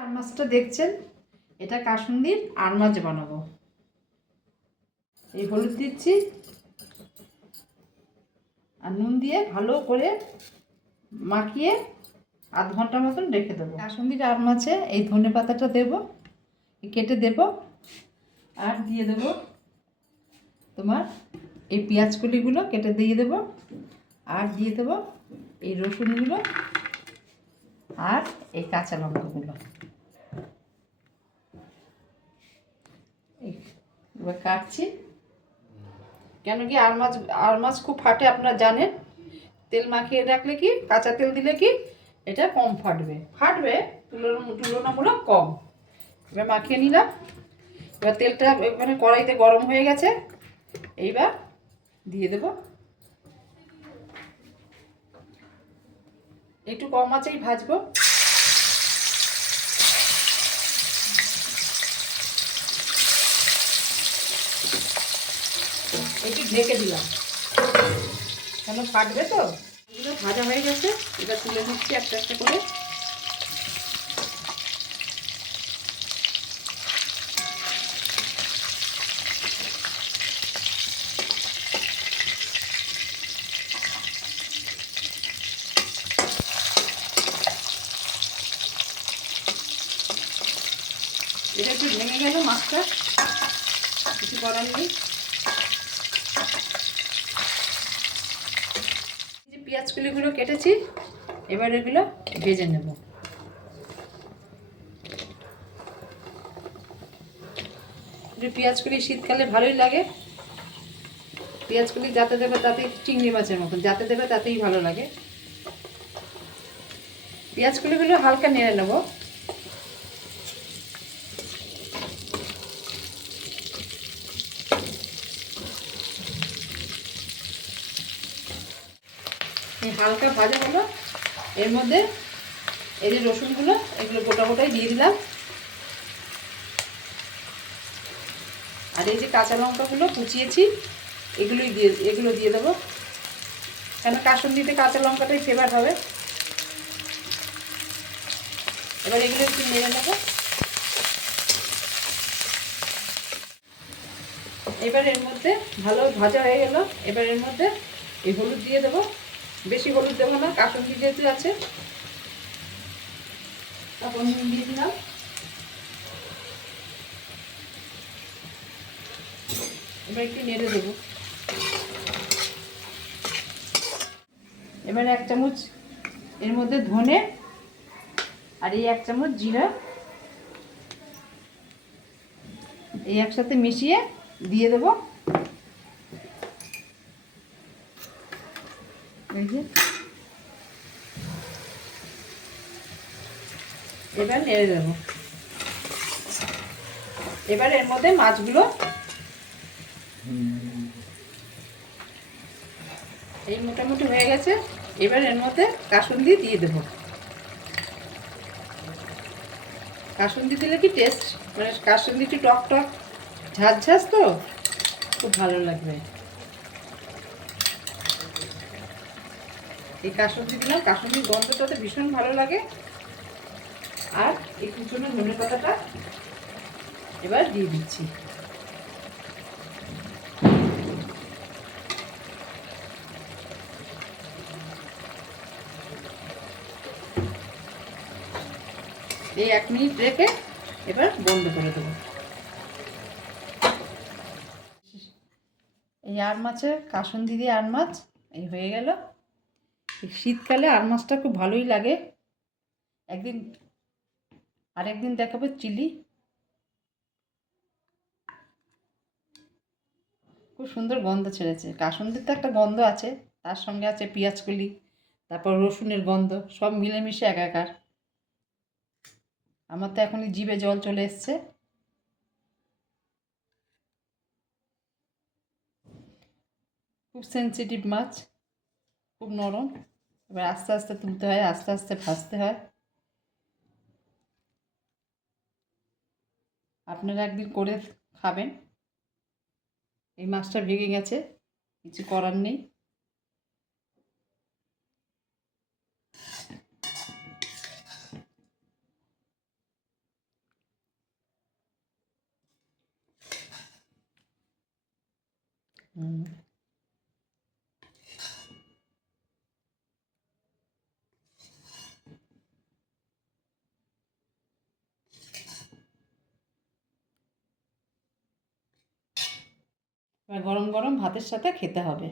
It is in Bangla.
আর মাছটা দেখছেন, এটা কাসুন্দির আর মাছ বানাবো। এই হলুদ দিচ্ছি আর নুন দিয়ে ভালো করে মাখিয়ে আধ ঘন্টার মতন রেখে দেবো। কাসুন্দির আর মাছে এই ধনে পাতাটা দেবো, কেটে দেবো, আর দিয়ে দেবো তোমার এই পেঁয়াজ কলিগুলো কেটে দিয়ে দেবো, আর দিয়ে দেবো এই রসুনগুলো আর এই কাঁচা লঙ্কাগুলো। এবার কাটছি, কেন কি আর মাছ খুব ফাটে আপনারা জানেন। তেল মাখিয়ে রাখলে কি, কাঁচা তেল দিলে কি এটা কম ফাটবে তুলনামূলক কম। এবার মাখিয়ে নিলাম। এবার তেলটা মানে কড়াইতে গরম হয়ে গেছে, এইবার দিয়ে দেব। একটু কম আঁচেই ভাজবো। একটু ঢেকে দিলাম, কেন ফাটবে তো। এগুলো ভাজা হয়ে গেছে, এবার তুলে নিচ্ছি একটা একটা করে। এটা একটু ভেঙে গেল মাছটা, কিছু করার নেই। যে পেঁয়াজ কলিগুলো কেটেছি, এবার এগুলো ভেজে নেব। পেঁয়াজ কলি শীতকালে ভালোই লাগে। পেঁয়াজ কলি যাতে দেবে তাতে, চিংড়ি মাছের মতন যাতে দেবে তাতেই ভালো লাগে। পেঁয়াজ কলিগুলো হালকা নেড়ে নেব। এই হালকা ভাজা হলো, এর মধ্যে এই যে রসুনগুলো, এগুলো গোটা গোটাই দিয়ে দিলাম। আর এই যে কাঁচা লঙ্কাগুলো কুচিয়েছি, এগুলো দিয়ে দেবো, কেন কাসুন্দিতে কাঁচা লঙ্কাটাই ফ্লেভার হবে। এবার এগুলো একটু নেড়ে নেবো। এবার এর মধ্যে ভালো ভাজা হয়ে গেল, এবার এর মধ্যে এই হলুদ দিয়ে দেবো। বেশি হলুদ দেবো না, কাসুন্দি যেহেতু আছে। তখন দিয়ে দিলাম। এবার একটু নেড়ে দেবো। এবার 1 চামচ এর মধ্যে ধনে, আর এই 1 চামচ জিরা, এই একসাথে মিশিয়ে দিয়ে দেবো। এই যে এবার নেড়ে দেবো। এবার এর মধ্যে মাছগুলো, এই মোটামুটি হয়ে গেছে। এবার এর মধ্যে কাসুন্দি দিয়ে দেবো। কাসুন্দি দিলে কি টেস্ট, মানে কাসুন্দি একটু টক টক ঝাঁঝ ঝাঁঝ তো খুব ভালো লাগবে। এই কাসুন্দি দিলাম, কাসুন্দির গন্ধটাতে ভীষণ ভালো লাগে। আর এই কুচনো ধনে পাতাটা এবার দিয়ে দিচ্ছি। এই 1 মিনিট রেখে এবার বন্ধ করে দেবো। এই আর মাছের কাসুন্দি দিয়ে আর মাছ এই হয়ে গেল। শীতকালে আর মাছটা খুব ভালোই লাগে। আরেকদিন দেখাবো চিলি। খুব সুন্দর গন্ধ ছেড়েছে। কাসুন্দির তো একটা গন্ধ আছে, তার সঙ্গে আছে পেঁয়াজ কলি, তারপর রসুনের গন্ধ, সব মিলেমিশে একাকার। আমার তো এখনই জিভে জল চলে এসছে। খুব সেন্সিটিভ মাছ, খুব নরম। এবার আস্তে আস্তে তুলতে হয়, আস্তে আস্তে ভাজতে হয়। আপনারা একদিন করে খাবেন। এই মাছটা ভেঙে গেছে, কিছু করার নেই। হুম। এবার গরম গরম ভাতের সাথে খেতে হবে।